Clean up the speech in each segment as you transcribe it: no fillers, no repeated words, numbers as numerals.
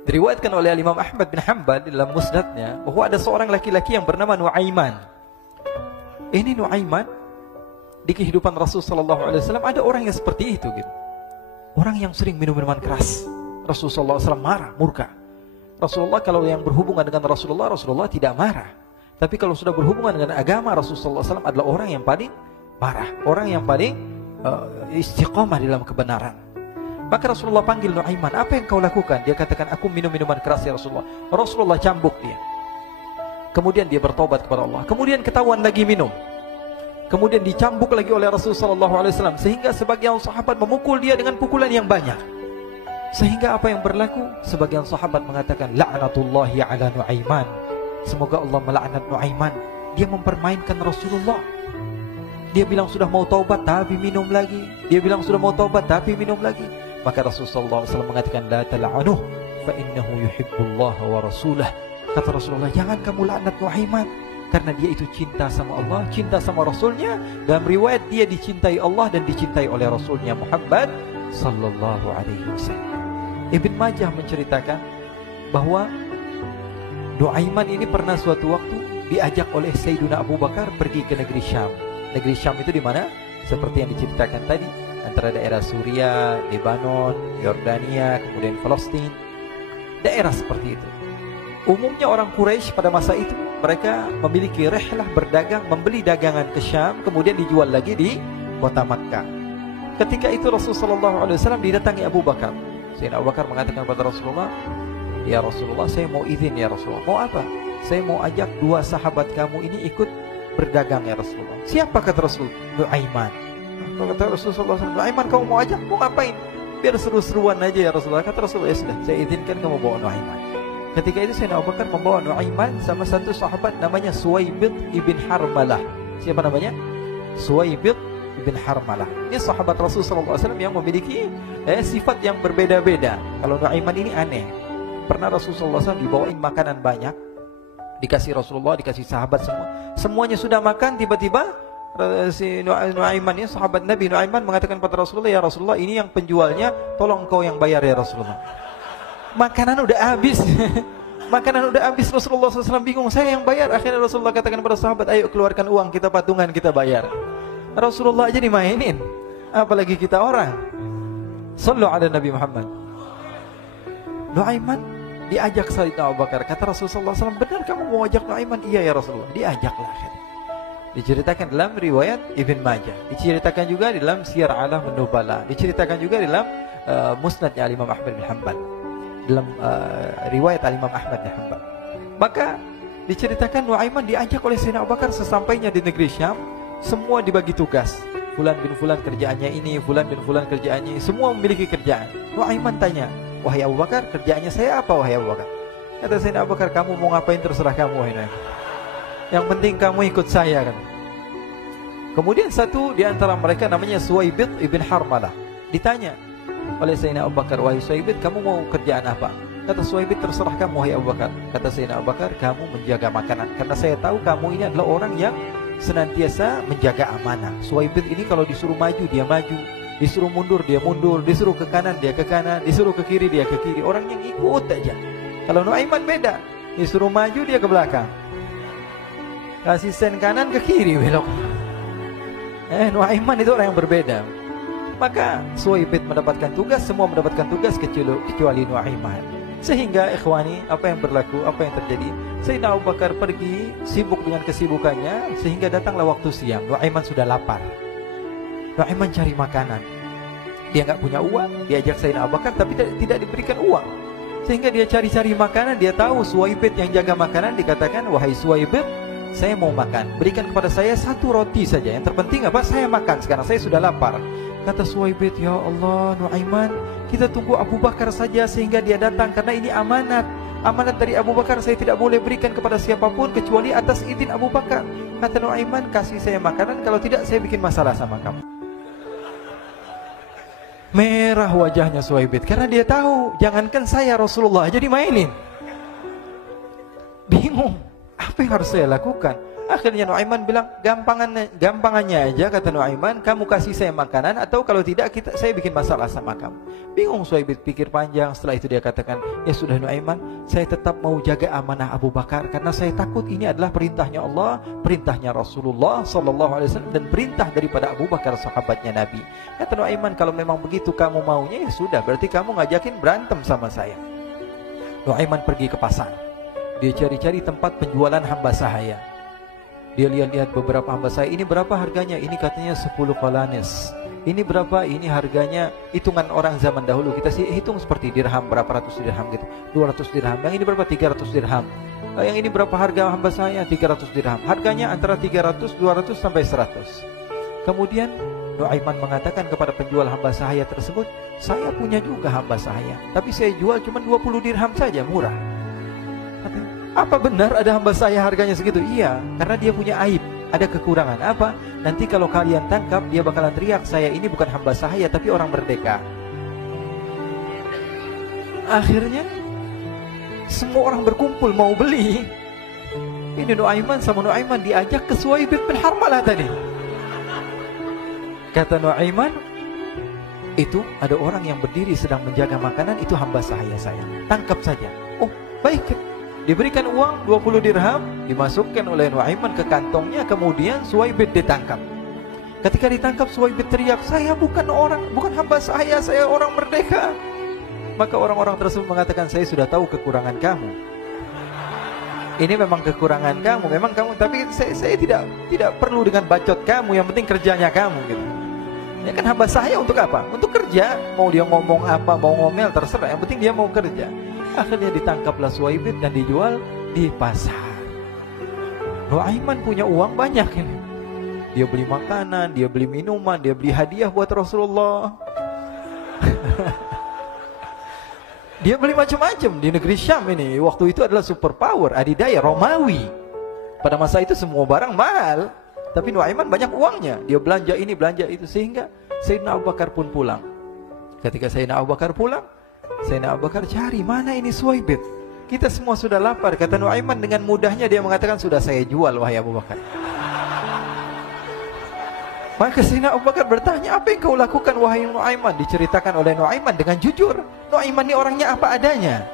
Diriwayatkan oleh Imam Ahmad bin Hanbal dalam musnadnya bahwa ada seorang laki-laki yang bernama Nuaiman. Ini Nuaiman di kehidupan Rasulullah SAW ada orang yang seperti itu gitu. Orang yang sering minum minuman keras. Rasulullah SAW marah, murka. Rasulullah kalau yang berhubungan dengan Rasulullah tidak marah. Tapi kalau sudah berhubungan dengan agama, Rasulullah SAW adalah orang yang paling marah, orang yang paling istiqamah dalam kebenaran. Maka Rasulullah panggil Nuaiman, apa yang kau lakukan? Dia katakan, aku minum minuman keras ya Rasulullah. Rasulullah cambuk dia. Kemudian dia bertobat kepada Allah. Kemudian ketahuan lagi minum. Kemudian dicambuk lagi oleh Rasulullah SAW, sehingga sebagian sahabat memukul dia dengan pukulan yang banyak. Sehingga apa yang berlaku? Sebagian sahabat mengatakan, la'natullahi ala Nuaiman. Semoga Allah melaknat Nuaiman. Dia mempermainkan Rasulullah. Dia bilang sudah mau taubat tapi minum lagi. Dia bilang sudah mau taubat tapi minum lagi. Maka Rasulullah SAW mengatakan, la tal'anuh fa innahu yuhibbullah wa rasulah. Kata Rasulullah, jangan kamu laknat Nuaiman, karena dia itu cinta sama Allah, cinta sama Rasulnya. Dalam riwayat dia dicintai Allah dan dicintai oleh Rasulnya Muhammad sallallahu alaihi wasallam. Ibn Majah menceritakan bahwa Nuaiman ini pernah suatu waktu diajak oleh Sayyidina Abu Bakar pergi ke negeri Syam. Negeri Syam itu di mana? Seperti yang diceritakan tadi, antara daerah Suriah, Lebanon, Yordania, kemudian Palestina. Daerah seperti itu. Umumnya orang Quraisy pada masa itu mereka memiliki rihlah berdagang, membeli dagangan ke Syam, kemudian dijual lagi di kota Makkah. Ketika itu Rasulullah SAW didatangi Abu Bakar. Sayyidina Abu Bakar mengatakan kepada Rasulullah, ya Rasulullah, saya mau izin ya Rasulullah. Mau apa? Saya mau ajak dua sahabat kamu ini ikut berdagang ya Rasulullah. Siapa kata Rasulullah? Nuaiman. Kata Rasulullah SAW, Nuaiman kamu mau ajak? Mau ngapain? Biar seru-seruan aja ya Rasulullah. Kata Rasulullah, ya sudah, saya izinkan kamu bawa Nuaiman. Ketika itu Sayyidina Abu Bakar membawa Nuaiman sama satu sahabat namanya Suwaibid ibn Harmalah. Siapa namanya? Suwaibid ibn Harmalah. Ini sahabat Rasulullah SAW yang memiliki sifat yang berbeda-beda. Kalau Nuaiman ini aneh. Pernah Rasulullah SAW dibawain makanan banyak, dikasih Rasulullah, dikasih sahabat semua. Semuanya sudah makan, tiba-tiba si Nuaiman ini, sahabat Nabi Nuaiman mengatakan kepada Rasulullah, ya Rasulullah, ini yang penjualnya, tolong kau yang bayar ya Rasulullah. Makanan udah habis. Makanan udah habis. Rasulullah SAW bingung, saya yang bayar. Akhirnya Rasulullah katakan kepada sahabat, ayo keluarkan uang, kita patungan, kita bayar. Rasulullah aja dimainin, apalagi kita orang. Sallu ala Nabi Muhammad. Nuaiman diajak Sayyidina Abu Bakar. Kata Rasulullah SAW, benar kamu mau ajak Nuaiman? Iya ya Rasulullah. Diajaklah akhirnya. Diceritakan dalam riwayat Ibn Majah, diceritakan juga dalam Siyar A'lam An-Nubala, diceritakan juga dalam Musnadnya Imam Ahmad bin Hanbal, dalam riwayat Imam Ahmad bin Hanbal. Maka diceritakan Nuaiman diajak oleh Sayyidina Abu Bakar. Sesampainya di negeri Syam, semua dibagi tugas. Fulan bin Fulan kerjaannya ini, Fulan bin Fulan kerjaannya ini. Semua memiliki kerjaan. Nuaiman tanya, wahai Abu Bakar, kerjaannya saya apa wahai Abu Bakar? Kata Sayyidina Abu Bakar, kamu mau ngapain terserah kamu wahai Nuaiman. Yang penting kamu ikut saya kan. Kemudian satu di antara mereka namanya Suwaibid ibn Harmalah. Ditanya oleh Sayyidina Abu Bakar, wahai Suwaibid, kamu mau kerjaan apa? Kata Suwaibid, terserah kamu wahai Abu Bakar. Kata Sayyidina Abu Bakar, kamu menjaga makanan, karena saya tahu kamu ini adalah orang yang senantiasa menjaga amanah. Suwaibid ini kalau disuruh maju dia maju, disuruh mundur dia mundur, disuruh ke kanan dia ke kanan, disuruh ke kiri dia ke kiri. Orang yang ikut aja. Kalau Nuaiman beda, disuruh maju dia ke belakang, kasih sen kanan ke kiri belok. Nuaiman itu orang yang berbeda. Maka Suwaibid mendapatkan tugas, semua mendapatkan tugas kecuali Nuaiman. Sehingga ikhwani, apa yang berlaku, apa yang terjadi? Sayyidina Abu Bakar pergi sibuk dengan kesibukannya, sehingga datanglah waktu siang. Nuaiman sudah lapar. Nuaiman cari makanan. Dia nggak punya uang, diajak Sayyidina Abu Bakar tapi tidak diberikan uang. Sehingga dia cari-cari makanan. Dia tahu Suwaibid yang jaga makanan. Dikatakan, wahai Suwaibid, saya mau makan, berikan kepada saya satu roti saja. Yang terpenting apa? Saya makan sekarang, saya sudah lapar. Kata Suwaibid, ya Allah Nuaiman, kita tunggu Abu Bakar saja sehingga dia datang, karena ini amanat. Amanat dari Abu Bakar, saya tidak boleh berikan kepada siapapun kecuali atas izin Abu Bakar. Kata Nuaiman, kasih saya makanan, kalau tidak saya bikin masalah sama kamu. Merah wajahnya Suwaibid, karena dia tahu, jangankan saya, Rasulullah aja dimainin. Bingung, apa Apa yang harus saya lakukan? Akhirnya Nuaiman bilang, gampangannya aja, kata Nuaiman, kamu kasih saya makanan, atau kalau tidak saya bikin masalah sama kamu. Bingung Suhaib pikir panjang. Setelah itu dia katakan, ya sudah Nuaiman, saya tetap mau jaga amanah Abu Bakar, karena saya takut ini adalah perintahnya Allah, perintahnya Rasulullah SAW, dan perintah daripada Abu Bakar, sahabatnya Nabi. Kata Nuaiman, kalau memang begitu kamu maunya, ya sudah, berarti kamu ngajakin berantem sama saya. Nuaiman pergi ke pasar. Dia cari-cari tempat penjualan hamba sahaya. Dia lihat-lihat beberapa hamba sahaya. Ini berapa harganya? Ini katanya 10 qalanis. Ini berapa? Ini harganya, hitungan orang zaman dahulu, kita sih hitung seperti dirham, berapa ratus dirham gitu, 200 dirham. Yang ini berapa? 300 dirham. Yang ini berapa harga hamba sahaya? 300 dirham. Harganya antara 300, 200 sampai 100. Kemudian Nuaiman mengatakan kepada penjual hamba sahaya tersebut, saya punya juga hamba sahaya, tapi saya jual cuma 20 dirham saja, murah. Katanya, apa benar ada hamba saya harganya segitu? Iya, karena dia punya aib, ada kekurangan. Apa? Nanti kalau kalian tangkap, dia bakalan teriak, saya ini bukan hamba sahaya, tapi orang merdeka. Akhirnya semua orang berkumpul mau beli. Ini Nuaiman sama Nuaiman diajak ke Suhaib bin Harmalah tadi. Kata Nuaiman, itu ada orang yang berdiri sedang menjaga makanan, itu hamba sahaya saya, tangkap saja. Oh baik. Diberikan uang 20 dirham, dimasukkan oleh Nuaiman ke kantongnya, kemudian Suhaib ditangkap. Ketika ditangkap, Suhaib teriak, saya bukan hamba saya orang merdeka. Maka orang-orang tersebut mengatakan, saya sudah tahu kekurangan kamu. Ini memang kekurangan kamu, memang kamu, tapi saya tidak perlu dengan bacot kamu, yang penting kerjanya kamu gitu. Ya kan hamba saya untuk apa? Untuk kerja. Mau dia ngomong apa, mau ngomel, terserah, yang penting dia mau kerja. Akhirnya ditangkaplah Suhaib dan dijual di pasar. Nuaiman punya uang banyak ini. Dia beli makanan, dia beli minuman, dia beli hadiah buat Rasulullah. Dia beli macam-macam di negeri Syam ini. Waktu itu adalah superpower, adidaya Romawi. Pada masa itu semua barang mahal, tapi Nuaiman banyak uangnya. Dia belanja ini, belanja itu, sehingga Sayyidina Abu Bakar pun pulang. Ketika Sayyidina Abu Bakar pulang, Sayyidina Abu Bakar cari, mana ini Suhaib? Kita semua sudah lapar. Kata Nuaiman dengan mudahnya dia mengatakan, sudah saya jual wahai Abu Bakar. Maka Sayyidina Abu Bakar bertanya, apa yang kau lakukan wahai Nuaiman? Diceritakan oleh Nuaiman dengan jujur. Nuaiman ini orangnya apa adanya,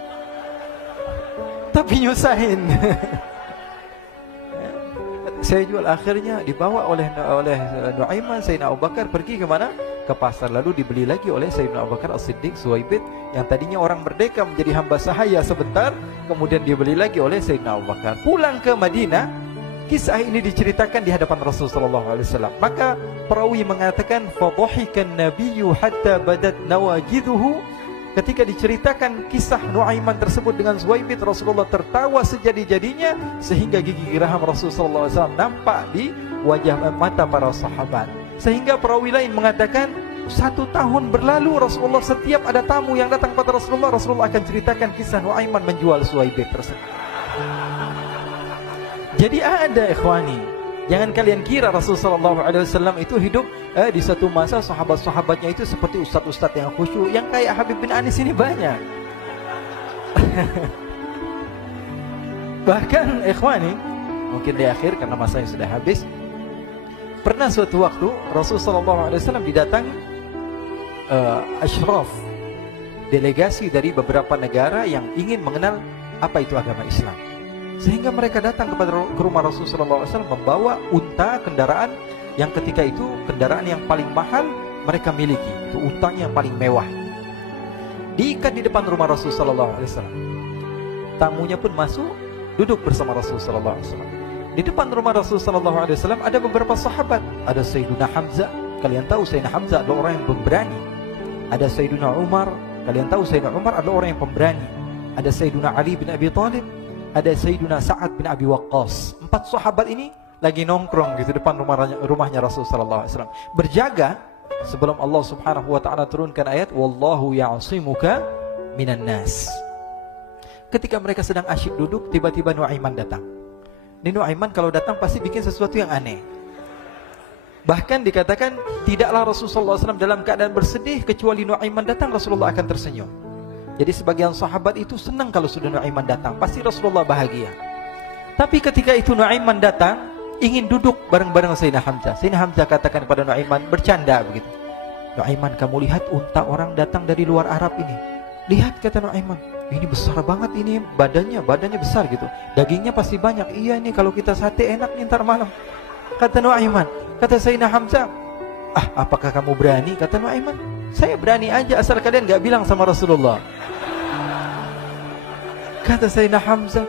tapi nyusahin. Saya jual. Akhirnya dibawa oleh Nuaiman, Sayyidina Abu Bakar pergi ke mana? Ke pasar. Lalu dibeli lagi oleh Sayyidina Abu Bakar As-Siddiq Suhaib, yang tadinya orang merdeka menjadi hamba sahaya sebentar, kemudian dibeli lagi oleh Sayyidina Abu Bakar. Pulang ke Madinah, kisah ini diceritakan di hadapan Rasulullah SAW. Maka perawi mengatakan, fadhahikan nabiyyu hatta badat nawajiduhu. Ketika diceritakan kisah Nuaiman tersebut dengan Suhaib, Rasulullah tertawa sejadi-jadinya, sehingga gigi geraham Rasulullah SAW nampak di wajah mata para sahabat. Sehingga perawi lain mengatakan, 1 tahun berlalu Rasulullah, setiap ada tamu yang datang pada Rasulullah, Rasulullah akan ceritakan kisah Nuaiman menjual Suhaib tersebut. Jadi ada ikhwani, jangan kalian kira Rasulullah SAW itu hidup di satu masa sahabat-sahabatnya itu seperti ustadz-ustadz yang khusyuk, yang kayak Habib bin Anis ini banyak. Bahkan ikhwani, mungkin di akhir karena masanya sudah habis, pernah suatu waktu Rasulullah SAW didatangi asyraf, delegasi dari beberapa negara yang ingin mengenal apa itu agama Islam. Sehingga mereka datang ke rumah Rasulullah SAW membawa unta, kendaraan yang ketika itu kendaraan yang paling mahal mereka miliki. Itu untanya yang paling mewah. Diikat di depan rumah Rasulullah SAW. Tamunya pun masuk, duduk bersama Rasulullah SAW. Di depan rumah Rasulullah SAW ada beberapa sahabat. Ada Sayyiduna Hamzah. Kalian tahu Sayyidina Hamzah adalah orang yang pemberani. Ada Sayyiduna Umar. Kalian tahu Sayyidina Umar adalah orang yang pemberani. Ada Sayyiduna Ali bin Abi Thalib. Ada Sayyiduna Sa'ad bin Abi Waqqas. 4 sahabat ini lagi nongkrong gitu depan rumahnya Rasulullah SAW, berjaga sebelum Allah Subhanahu wa taala turunkan ayat wallahu ya'simuka minan nas. Ketika mereka sedang asyik duduk, tiba-tiba Nuaiman datang. Ini Nuaiman kalau datang pasti bikin sesuatu yang aneh. Bahkan dikatakan tidaklah Rasulullah SAW dalam keadaan bersedih, kecuali Nuaiman datang Rasulullah akan tersenyum. Jadi sebagian sahabat itu senang kalau sudah Nuaiman datang, pasti Rasulullah bahagia. Tapi ketika itu Nuaiman datang, ingin duduk bareng-bareng Sayyidina Hamzah. Sayyidina Hamzah katakan kepada Nuaiman, bercanda begitu. Nuaiman, kamu lihat unta orang datang dari luar Arab ini. Lihat, kata Nuaiman, ini besar banget ini, badannya besar gitu. Dagingnya pasti banyak. Iya nih, kalau kita sate enak nih ntar malam. Kata Nuaiman. Kata Sayyidina Hamzah, apakah kamu berani? Kata Nuaiman, saya berani aja asal kalian gak bilang sama Rasulullah. Kata Sayyidina Hamzah,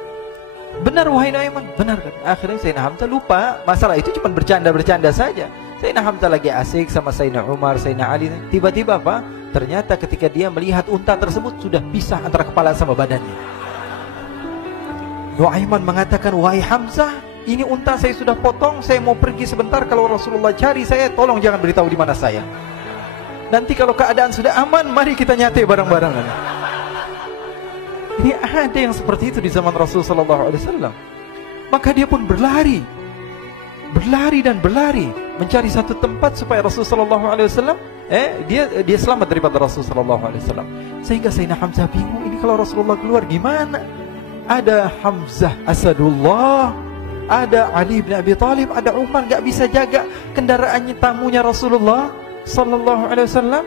benar wahai Nuaiman, benar kan? Akhirnya Sayyidina Hamzah lupa masalah itu, cuma bercanda-bercanda saja. Sayyidina Hamzah lagi asik sama Sayyidina Umar, Sayyidina Ali. Tiba-tiba apa? Ternyata ketika dia melihat unta tersebut sudah pisah antara kepala sama badannya. Nuaiman mengatakan, wahai Hamzah, ini unta saya sudah potong, saya mau pergi sebentar. Kalau Rasulullah cari saya, tolong jangan beritahu di mana saya. Nanti kalau keadaan sudah aman, mari kita nyate bareng-bareng. Ini ada yang seperti itu di zaman Rasulullah SAW. Maka dia pun berlari dan berlari mencari satu tempat supaya Rasulullah SAW dia selamat daripada Rasulullah SAW. Sehingga Sayyidina Hamzah bingung, ini kalau Rasulullah keluar gimana? Ada Hamzah Asadullah, ada Ali bin Abi Thalib, ada Umar, gak bisa jaga kendaraannya, tamunya Rasulullah SAW.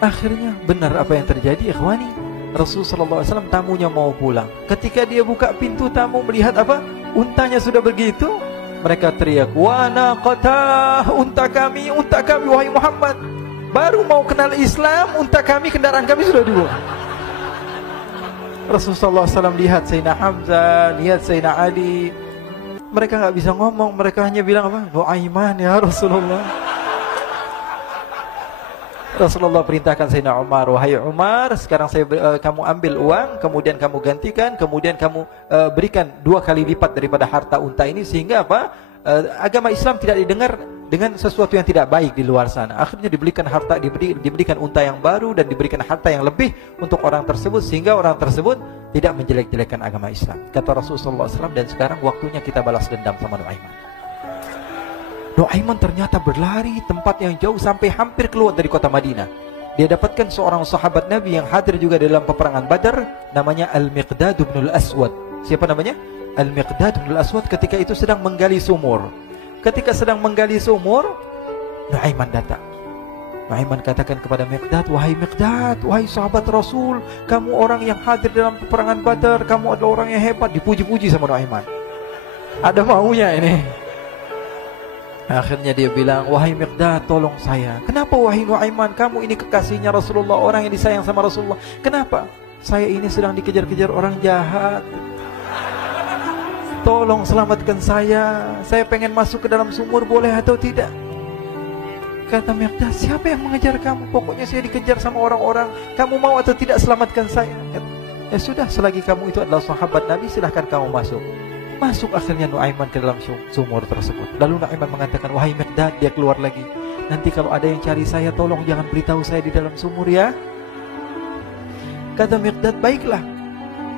Akhirnya benar apa yang terjadi, ikhwani. Rasulullah SAW tamunya mau pulang. Ketika dia buka pintu tamu melihat apa? Untanya sudah begitu. Mereka teriak, wa naqatah, unta kami wahai Muhammad. Baru mau kenal Islam, unta kami, kendaraan kami sudah dibuang. Rasulullah SAW lihat Sayyidina Hamzah, lihat Sayyidina Ali. Mereka gak bisa ngomong, mereka hanya bilang apa? Nuaiman ya Rasulullah. Rasulullah perintahkan Sayyidina Umar, wahai Umar, sekarang kamu ambil uang, kemudian kamu gantikan, kemudian kamu berikan 2 kali lipat daripada harta unta ini, sehingga apa? Agama Islam tidak didengar dengan sesuatu yang tidak baik di luar sana. Akhirnya diberikan harta, diberikan unta yang baru dan diberikan harta yang lebih untuk orang tersebut, sehingga orang tersebut tidak menjelek-jelekan agama Islam. Kata Rasulullah SAW, dan sekarang waktunya kita balas dendam sama Nuaiman. Nuaiman ternyata berlari tempat yang jauh sampai hampir keluar dari kota Madinah. Dia dapatkan seorang sahabat Nabi yang hadir juga dalam peperangan Badar, namanya Al-Miqdad bin Al-Aswad. Siapa namanya? Al-Miqdad bin Al-Aswad ketika itu sedang menggali sumur. Ketika sedang menggali sumur, Nuaiman datang. Nuaiman katakan kepada Miqdad, wahai Miqdad, wahai sahabat Rasul, kamu orang yang hadir dalam peperangan Badar, kamu adalah orang yang hebat. Dipuji-puji sama Nuaiman. Ada maunya ini. Akhirnya dia bilang, wahai Miqdad, tolong saya. Kenapa wahai Nuaiman, kamu ini kekasihnya Rasulullah, orang yang disayang sama Rasulullah. Kenapa? Saya ini sedang dikejar-kejar orang jahat. Tolong selamatkan saya. Saya pengen masuk ke dalam sumur, boleh atau tidak? Kata Miqdad, siapa yang mengejar kamu? Pokoknya saya dikejar sama orang-orang. Kamu mau atau tidak selamatkan saya? Ya sudah, selagi kamu itu adalah sahabat Nabi, silahkan kamu masuk. Masuk akhirnya Nuaiman ke dalam sumur tersebut. Lalu Nuaiman mengatakan, wahai Miqdad, dia keluar lagi. Nanti kalau ada yang cari saya, tolong jangan beritahu saya di dalam sumur ya. Kata Miqdad, baiklah.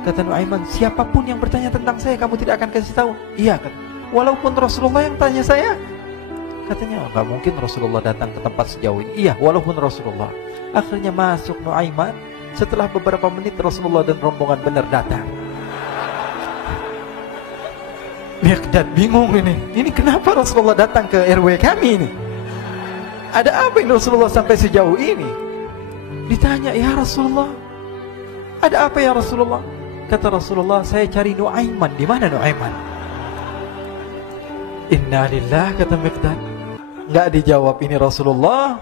Kata Nuaiman, siapapun yang bertanya tentang saya, kamu tidak akan kasih tahu? Iya kan? Walaupun Rasulullah yang tanya saya? Katanya, nggak mungkin Rasulullah datang ke tempat sejauh ini. Iya, walaupun Rasulullah. Akhirnya masuk Nuaiman. Setelah beberapa menit Rasulullah dan rombongan benar datang. Miqdad bingung ini. Ini kenapa Rasulullah datang ke RW kami ini? Ada apa yang Rasulullah sampai sejauh ini? Ditanya, ya Rasulullah, ada apa ya Rasulullah? Kata Rasulullah, saya cari Nuaiman. Di mana Nuaiman? Innalillah, kata Miqdad. Nggak dijawab ini Rasulullah.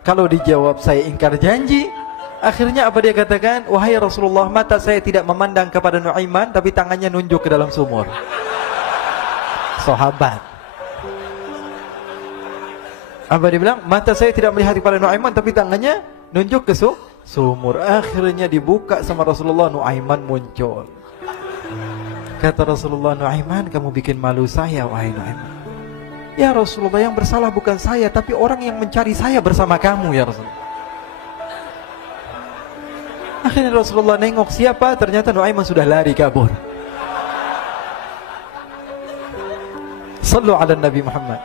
Kalau dijawab saya ingkar janji. Akhirnya apa dia katakan? Wahai Rasulullah, mata saya tidak memandang kepada Nuaiman, tapi tangannya nunjuk ke dalam sumur. Sahabat. Apa dia bilang? Mata saya tidak melihat kepada Nuaiman, tapi tangannya nunjuk ke sumur. Akhirnya dibuka sama Rasulullah, Nuaiman muncul. Kata Rasulullah, Nuaiman, kamu bikin malu saya, wahai Nuaiman. Ya Rasulullah, yang bersalah bukan saya, tapi orang yang mencari saya bersama kamu ya Rasulullah. Akhirnya Rasulullah nengok siapa, ternyata Nuaiman sudah lari kabur. Sallu ala Nabi Muhammad.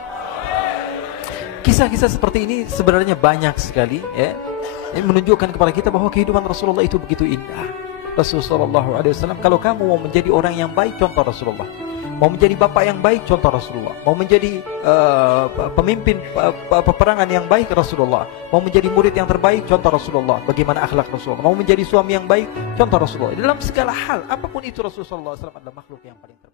Kisah-kisah seperti ini sebenarnya banyak sekali ya. Ini menunjukkan kepada kita bahwa kehidupan Rasulullah itu begitu indah. Rasulullah SAW, kalau kamu mau menjadi orang yang baik, contoh Rasulullah. Mau menjadi bapak yang baik, contoh Rasulullah. Mau menjadi pemimpin peperangan yang baik, Rasulullah. Mau menjadi murid yang terbaik, contoh Rasulullah. Bagaimana akhlak Rasulullah. Mau menjadi suami yang baik, contoh Rasulullah. Dalam segala hal, apapun itu, Rasulullah SAW adalah makhluk yang paling terbaik.